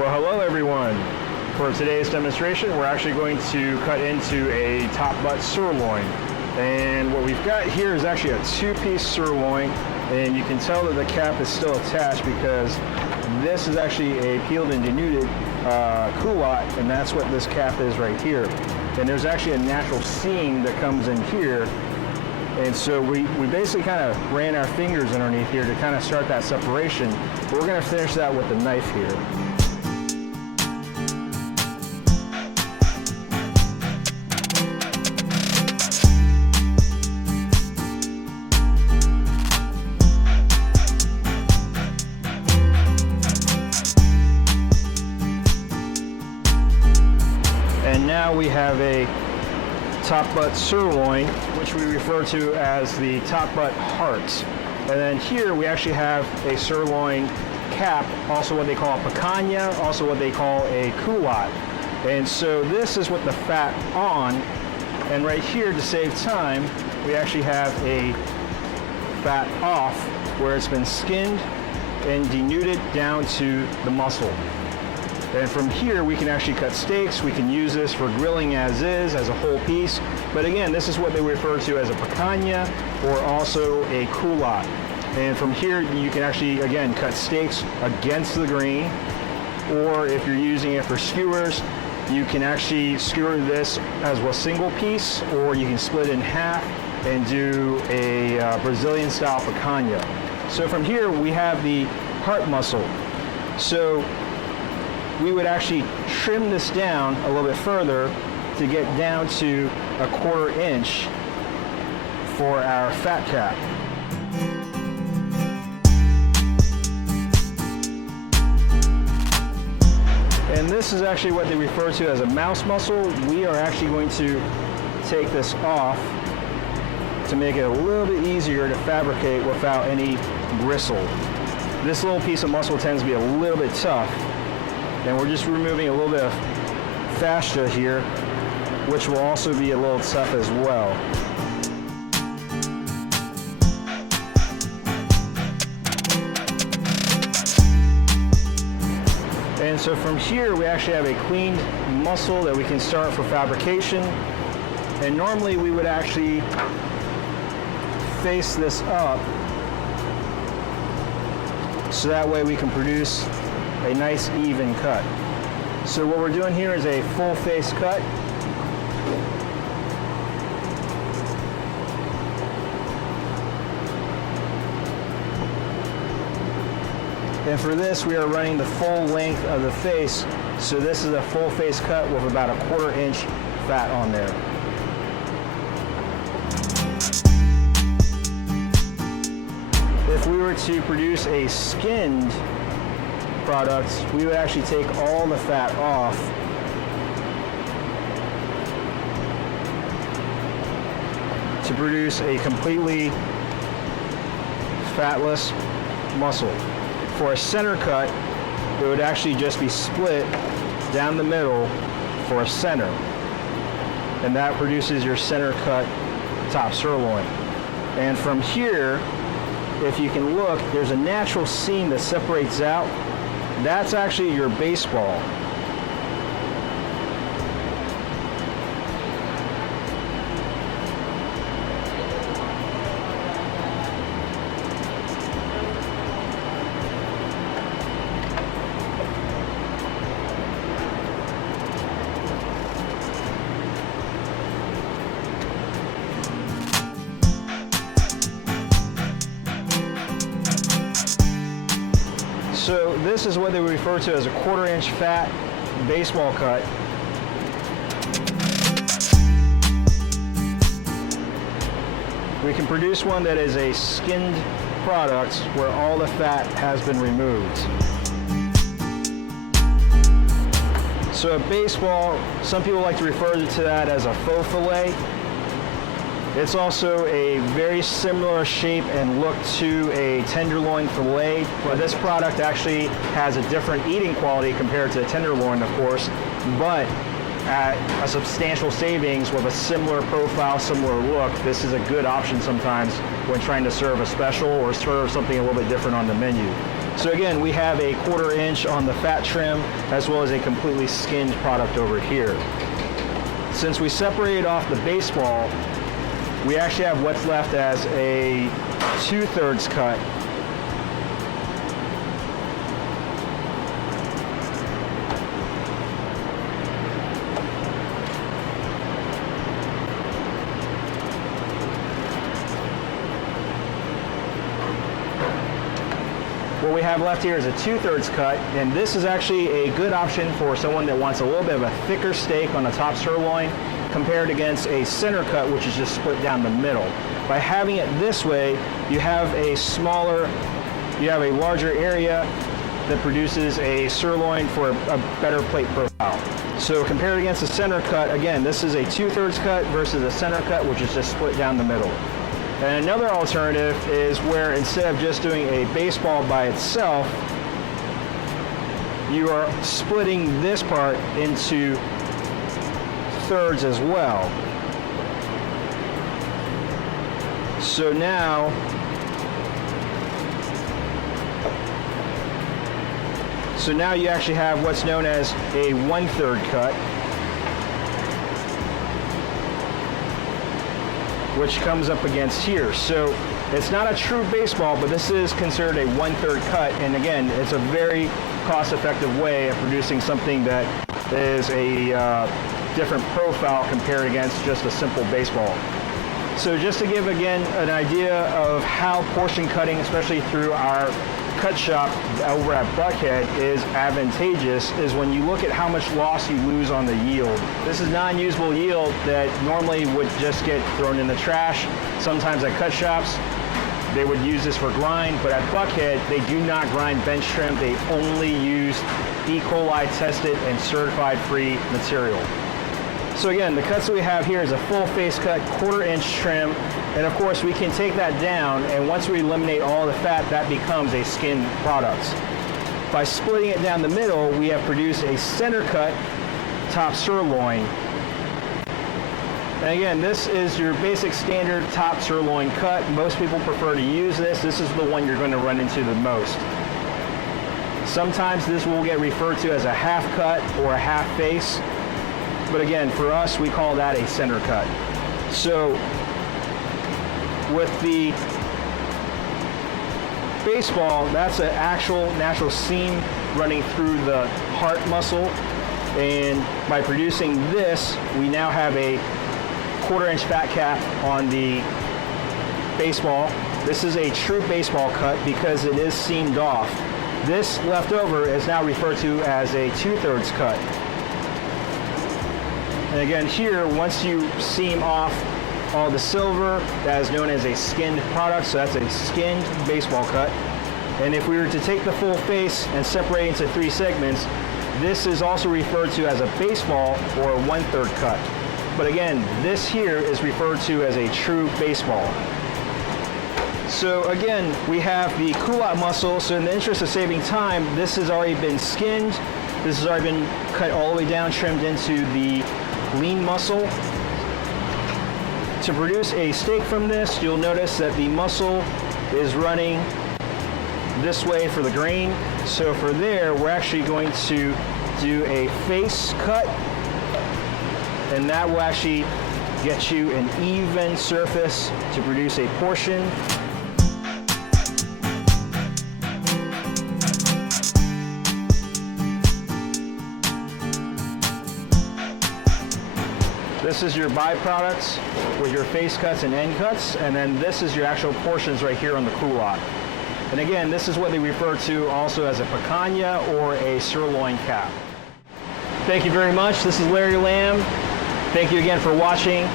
Well, hello everyone. For today's demonstration, we're actually going to cut into a top butt sirloin. And what we've got here is actually a two-piece sirloin, and you can tell that the cap is still attached because this is actually a peeled and denuded culotte, and that's what this cap is right here. And there's actually a natural seam that comes in here. And so we basically kind of ran our fingers underneath here to kind of start that separation. But we're going to finish that with the knife here. And now we have a top butt sirloin, which we refer to as the top butt heart. And then here we actually have a sirloin cap, also what they call a picanha, also what they call a culotte. And so this is with the fat on, and right here, to save time, we actually have a fat off, where it's been skinned and denuded down to the muscle. And from here, we can actually cut steaks. We can use this for grilling as is, as a whole piece. But again, this is what they refer to as a picanha or also a culotte. And from here, you can actually, again, cut steaks against the grain. Or if you're using it for skewers, you can actually skewer this as a single piece, or you can split it in half and do a Brazilian style picanha. So from here, we have the heart muscle. So we would actually trim this down a little bit further to get down to a 1/4 inch for our fat cap. And this is actually what they refer to as a mouse muscle. We are actually going to take this off to make it a little bit easier to fabricate without any bristle. This little piece of muscle tends to be a little bit tough. And we're just removing a little bit of fascia here, which will also be a little tough as well. And so from here, we actually have a cleaned muscle that we can start for fabrication. And normally we would actually face this up, so that way we can produce a nice even cut. So what we're doing here is a full face cut. And for this, we are running the full length of the face. So this is a full face cut with about a 1/4 inch fat on there. If we were to produce a skinned product, we would actually take all the fat off to produce a completely fatless muscle. For a center cut, it would actually just be split down the middle for a center, and that produces your center cut top sirloin. And from here, if you can look, there's a natural seam that separates out. That's actually your baseball. So this is what they would refer to as a 1/4 inch fat baseball cut. We can produce one that is a skinned product where all the fat has been removed. So a baseball, some people like to refer to that as a faux fillet. It's also a very similar shape and look to a tenderloin fillet, but this product actually has a different eating quality compared to a tenderloin, of course, but at a substantial savings with a similar profile, similar look. This is a good option sometimes when trying to serve a special or serve something a little bit different on the menu. So again, we have a 1/4 inch on the fat trim as well as a completely skinned product over here. Since we separated off the baseball, we actually have what's left as a 2/3 cut. What we have left here is a 2/3 cut, and this is actually a good option for someone that wants a little bit of a thicker steak on the top sirloin compared against a center cut, which is just split down the middle. By having it this way, you have a larger area that produces a sirloin for a better plate profile. So compared against a center cut, again, this is a 2/3 cut versus a center cut, which is just split down the middle. And another alternative is where instead of just doing a baseball by itself, you are splitting this part into thirds as well. So now you actually have what's known as a 1/3 cut, which comes up against here. So it's not a true baseball, but this is considered a 1/3 cut. And again, it's a very cost-effective way of producing something that is a different profile compared against just a simple baseball. So just to give again an idea of how portion cutting, especially through our cut shop over at Buckhead, is advantageous is when you look at how much loss you lose on the yield. This is non-usable yield that normally would just get thrown in the trash. Sometimes at cut shops, they would use this for grind, but at Buckhead, they do not grind bench trim. They only use E. coli tested and certified free material. So again, the cuts that we have here is a full face cut, 1/4 inch trim, and of course we can take that down, and once we eliminate all the fat, that becomes a skinned product. By splitting it down the middle, we have produced a center cut top sirloin. And again, this is your basic standard top sirloin cut. Most people prefer to use this. This is the one you're going to run into the most. Sometimes this will get referred to as a half cut or a half face. But again, for us, we call that a center cut. So with the baseball, that's an actual natural seam running through the heart muscle. And by producing this, we now have a 1/4 inch fat cap on the baseball. This is a true baseball cut because it is seamed off. This leftover is now referred to as a 2/3 cut. And again, here, once you seam off all the silver, that is known as a skinned product, so that's a skinned baseball cut. And if we were to take the full face and separate into 3 segments, this is also referred to as a baseball or a 1/3 cut. But again, this here is referred to as a true baseball. So again, we have the culotte muscle, so in the interest of saving time, this has already been skinned. This has already been cut all the way down, trimmed into the lean muscle. To produce a steak from this, you'll notice that the muscle is running this way for the grain. So for there, we're actually going to do a face cut, and that will actually get you an even surface to produce a portion. This is your byproducts with your face cuts and end cuts, and then this is your actual portions right here on the culotte. And again, this is what they refer to also as a picanha or a sirloin cap. Thank you very much. This is Larry Lamb. Thank you again for watching.